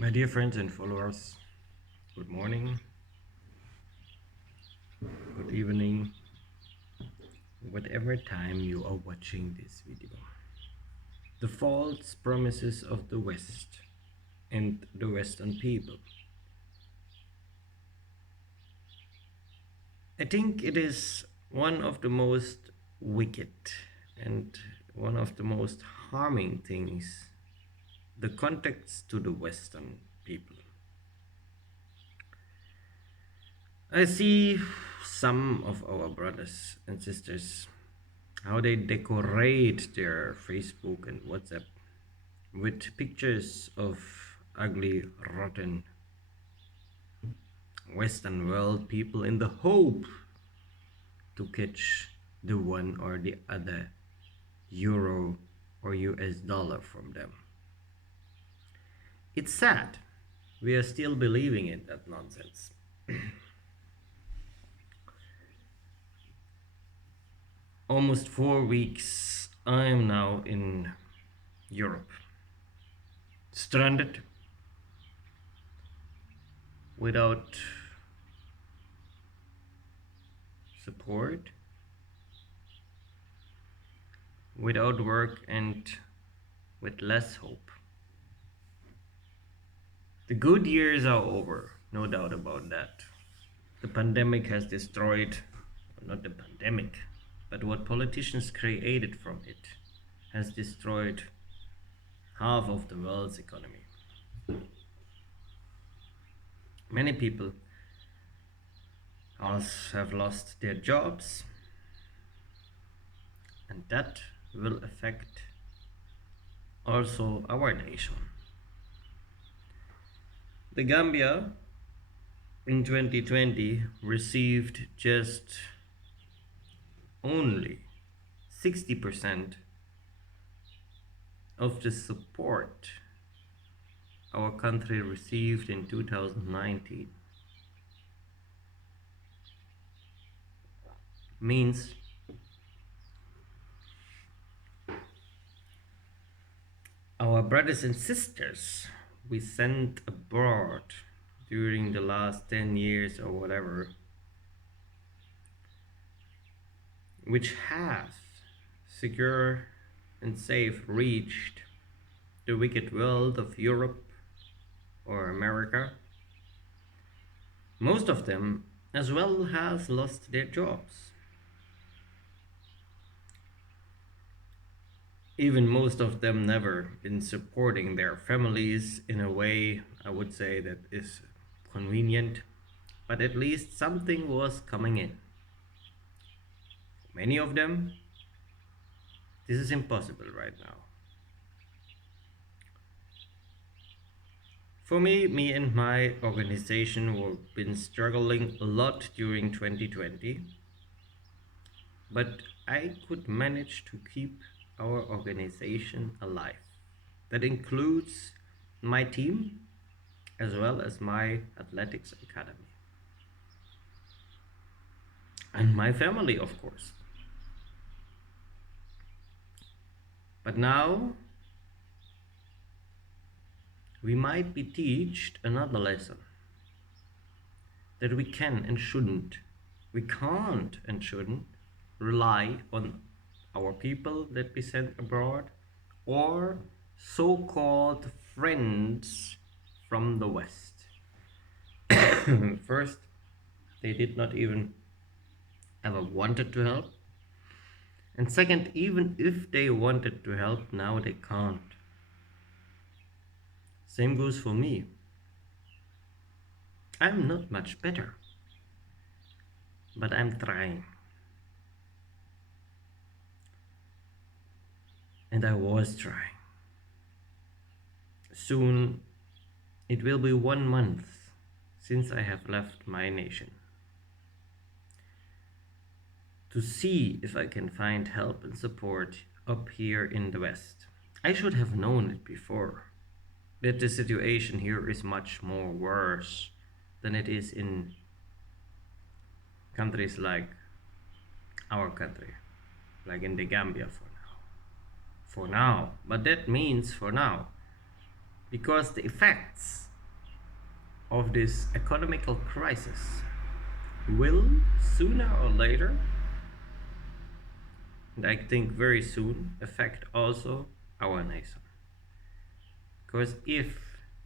My dear friends and followers, good morning, good evening, whatever time you are watching this video. The false promises of the West and the Western people. I think it is one of the most wicked and one of the most harming things, the context to the Western people. I see some of our brothers and sisters how they decorate their Facebook and WhatsApp with pictures of ugly, rotten Western world people in the hope to catch the one or the other euro or US dollar from them. It's sad. We are still believing in that nonsense. Almost 4 weeks I'm now in Europe, stranded without support, without work, and with less hope. The good years are over, no doubt about that. The pandemic has destroyed, not the pandemic, but what politicians created from it has destroyed half of the world's economy. Many people have lost their jobs, and that will affect also our nation. The Gambia in 2020 received just only 60% of the support our country received in 2019. Means our brothers and sisters we sent abroad during the last 10 years or whatever, which have secure and safe reached the wicked world of Europe or America, most of them as well has lost their jobs. Even most of them never been supporting their families in a way I would say that is convenient, but at least something was coming in. Many of them, this is impossible right now. For me and my organization have been struggling a lot during 2020, but I could manage to keep our organization alive. That includes my team as well as my athletics academy. And my family, of course. But now we might be taught another lesson that we can and shouldn't, we can't and shouldn't rely on our people that we sent abroad or so-called friends from the West. First, they did not even ever wanted to help. And second, even if they wanted to help, now they can't. Same goes for me. I'm not much better, but I'm trying. And I was trying. Soon it will be 1 month since I have left my nation. To see if I can find help and support up here in the West. I should have known it before, that the situation here is much more worse than it is in countries like our country, like in the Gambia for now. But that means for now, because the effects of this economical crisis will sooner or later, and I think very soon, affect also our nation. Because if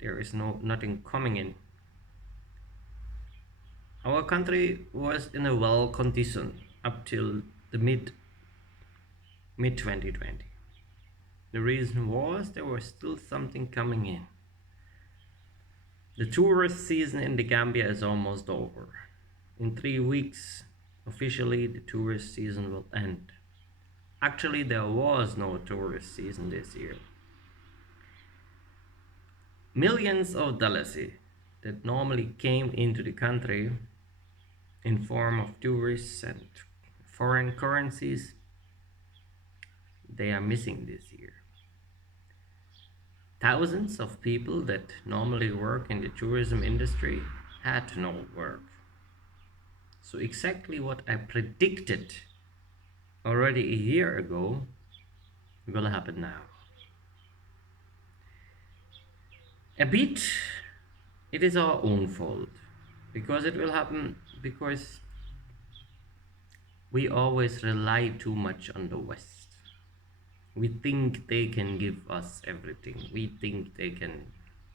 there is nothing coming in, our country was in a well condition up till the mid 2020. The reason was there was still something coming in. The tourist season in the Gambia is almost over. In 3 weeks, officially, the tourist season will end. Actually, there was no tourist season this year. Millions of dollars that normally came into the country in form of tourists and foreign currencies, they are missing this year. Thousands of people that normally work in the tourism industry had no work. So exactly what I predicted already a year ago will happen now. A bit, it is our own fault, because it will happen because we always rely too much on the West. We think they can give us everything. We think they can.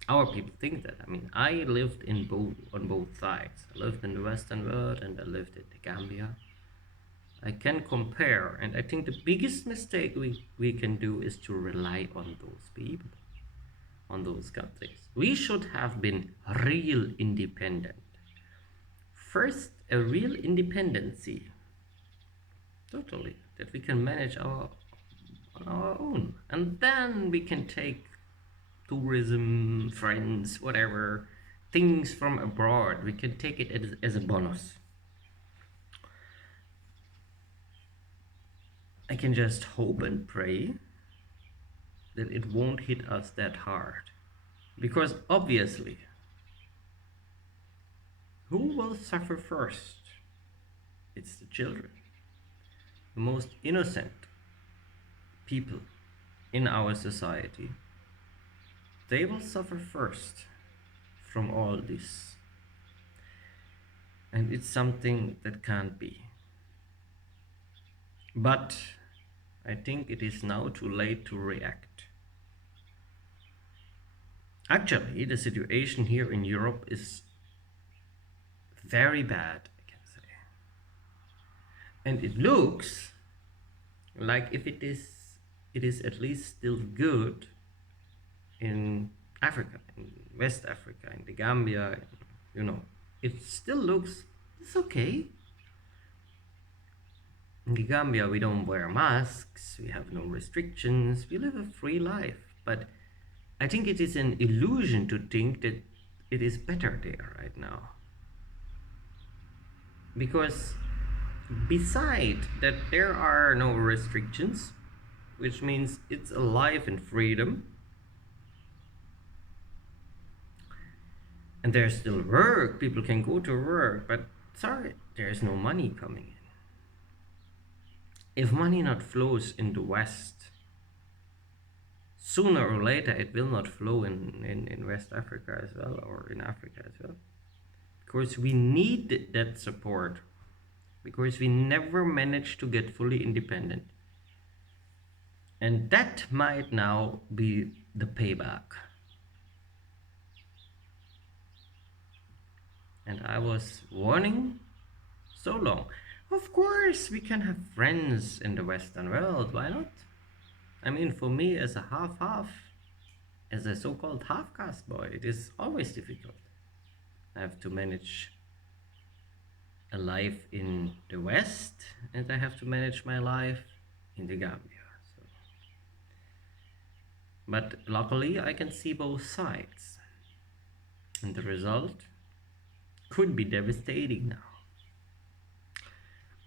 Our people think that. I mean, I lived on both sides. I lived in the Western world and I lived in the Gambia. I can compare, and I think the biggest mistake we can do is to rely on those people, on those countries. We should have been real independent. First, a real independency, totally, that we can manage on our own, and then we can take tourism, friends, whatever, things from abroad. We can take it as a bonus. I can just hope and pray that it won't hit us that hard. Because obviously, who will suffer first? It's the children, the most innocent people in our society. They will suffer first from all this. And it's something that can't be. But I think it is now too late to react. Actually, the situation here in Europe is very bad, I can say. And it looks like if it is at least still good in Africa, in West Africa, in the Gambia, it still looks, it's okay. In the Gambia, we don't wear masks, we have no restrictions, we live a free life. But I think it is an illusion to think that it is better there right now. Because beside that there are no restrictions, which means it's a life in freedom, and there's still work, people can go to work, but sorry, there's no money coming in. If money not flows in the West, sooner or later it will not flow in West Africa as well, or in Africa as well. Because we need that support, because we never managed to get fully independent. And that might now be the payback. And I was warning so long. Of course, we can have friends in the Western world, why not? I mean, for me as a half-half, as a so-called half-caste boy, it is always difficult. I have to manage a life in the West, and I have to manage my life in the Gambia. So. But luckily, I can see both sides. And the result could be devastating now.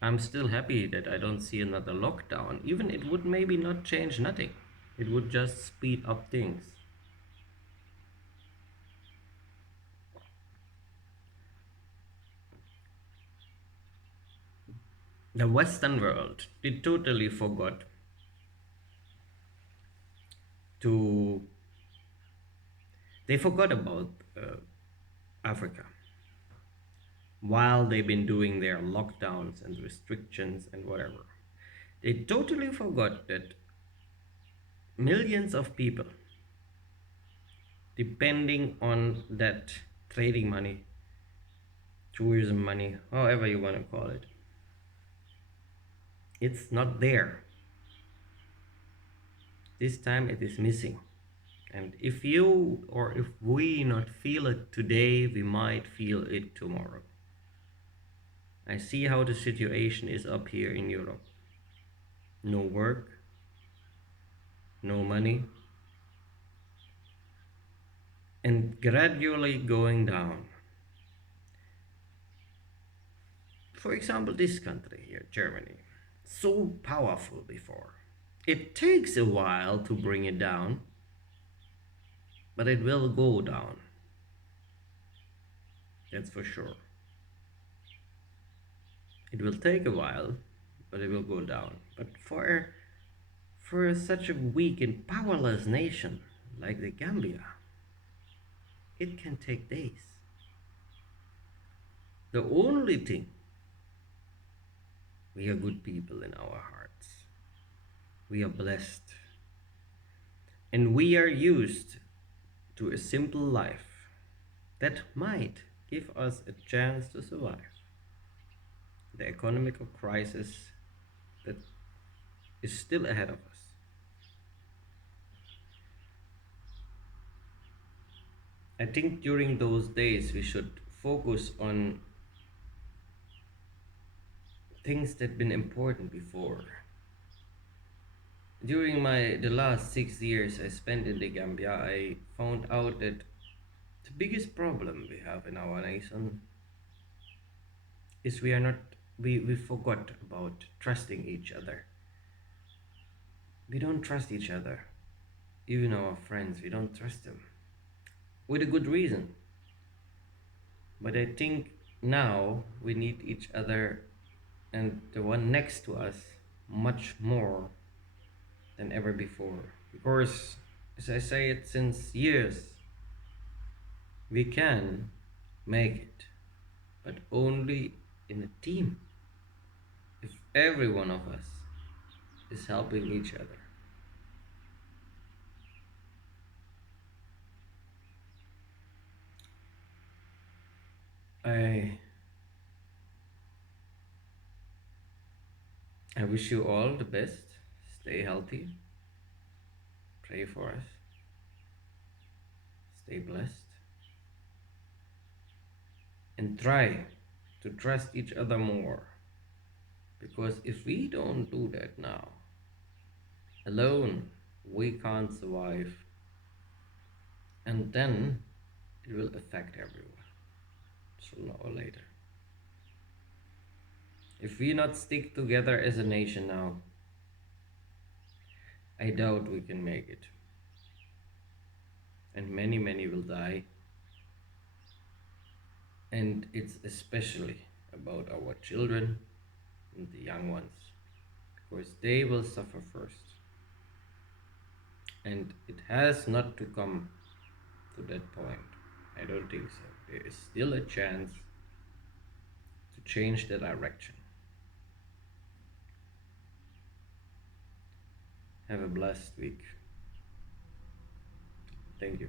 I'm still happy that I don't see another lockdown. Even it would maybe not change nothing. It would just speed up things. The Western world, they totally forgot they forgot about Africa, while they've been doing their lockdowns and restrictions and whatever. They totally forgot that millions of people depending on that trading money, tourism money, however you want to call it. It's not there. This time it is missing. And if you or if we not feel it today, we might feel it tomorrow. I see how the situation is up here in Europe. No work, no money, and gradually going down. For example, this country here, Germany, so powerful before. It takes a while to bring it down, but it will go down. That's for sure. It will take a while, but it will go down. But for such a weak and powerless nation like the Gambia, it can take days. The only thing, we are good people in our hearts. We are blessed. And we are used to a simple life that might give us a chance to survive the economical crisis that is still ahead of us. I think during those days we should focus on things that been important before. During the last 6 years I spent in the Gambia, I found out that the biggest problem we have in our nation is we forgot about trusting each other. We don't trust each other. Even our friends, we don't trust them. With a good reason. But I think now we need each other and the one next to us much more than ever before. Because, as I say it since years, we can make it, but only in a team. If every one of us is helping each other. I I wish you all the best. Stay healthy. Pray for us. Stay blessed. And try to trust each other more. Because if we don't do that now, alone, we can't survive. And then it will affect everyone, sooner or later. If we not stick together as a nation now, I doubt we can make it. And many, many will die. And it's especially about our children and the young ones, because they will suffer first. And it has not to come to that point. I don't think so. There is still a chance to change the direction. Have a blessed week. Thank you.